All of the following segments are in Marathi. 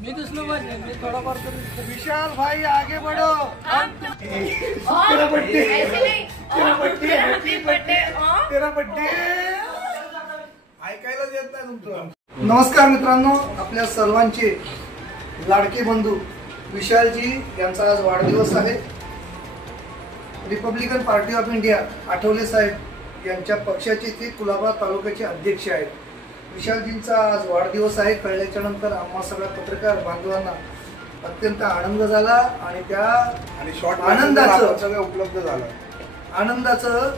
मी दिसलो पाहिजे, मी थोडाफार तरी. विशाल भाई आगे बढ़ो. तेरा बर्थडे ऐकायला येत नाही तुमचं. नमस्कार मित्रांनो, आपल्या सर्वांचे लाडके बंधू विशालजी यांचा आज वाढदिवस आहे. Republican Party of India Athawale साहेब यांच्या पक्षाचे ते कुलाबा तालुक्याचे अध्यक्ष आहेत. विशालजींचा आज वाढदिवस आहे. कळल्याच्या नंतर आम्हा सगळ्या पत्रकार बांधवांना अत्यंत आनंद झाला आणि त्या आनंदाचं सगळं उपलब्ध झालं. आनंदाचं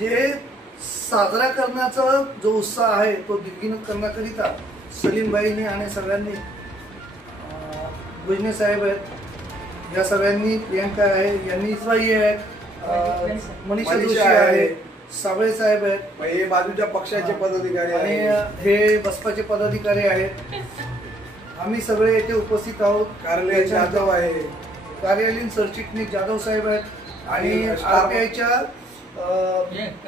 जे साजरा करण्याचा जो उत्साह आहे तो दिग्गीनं करण्याकरिता सलीमबाईंनी आणि सगळ्यांनी भुजने साहेब आहेत, या सगळ्यांनी प्रियंका आहे, यांनी इस्वाई आहेत, मनीषा जोशी आहे, साबळे साहेब आहेत, हे बाजूच्या पक्षाचे पदाधिकारी आणि हे बसपाचे पदाधिकारी आहेत. आम्ही सगळे येथे उपस्थित आहोत. कार्यालय जाधव आहे, कार्यालयीन सरचिटणीस जाधव साहेब आहेत आणि आरटीआयच्या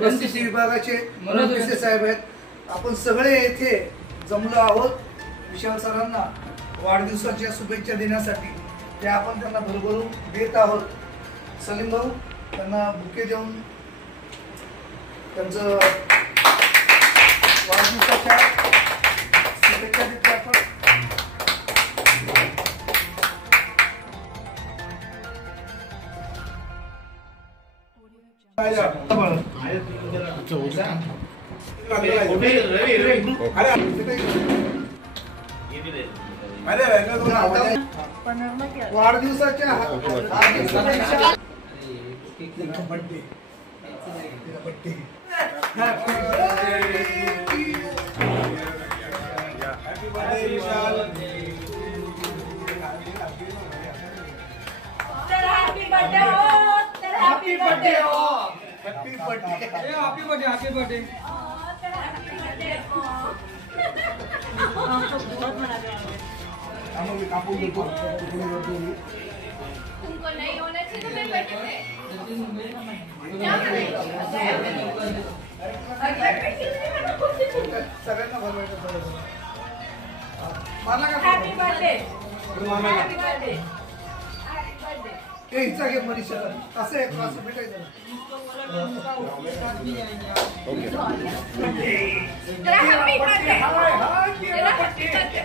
परिस्थिती विभागाचे मनोज देसाई साहेब आहेत. आपण सगळे येथे जमलो आहोत विशाल सरांना वाढदिवसाच्या शुभेच्छा देण्यासाठी. त्या आपण त्यांना भरभरून देत आहोत. सलीम भाऊ त्यांना बुके देऊन त्यांचं वाढदिवसाच्या शुभेच्छा देतो आपण. वाढदिवसाच्या हार्दिक शुभेच्छा. तुमको नहीं होना चाहिए तो मैं बैठे सगळ्यांना भरवायचं. मला का happy birthday happy birthday happy birthday. ते हिचा घे मनीषा असं एक असं भेटायचं. तेरा हॅपी बर्थडे तेरा हॅपी बर्थडे.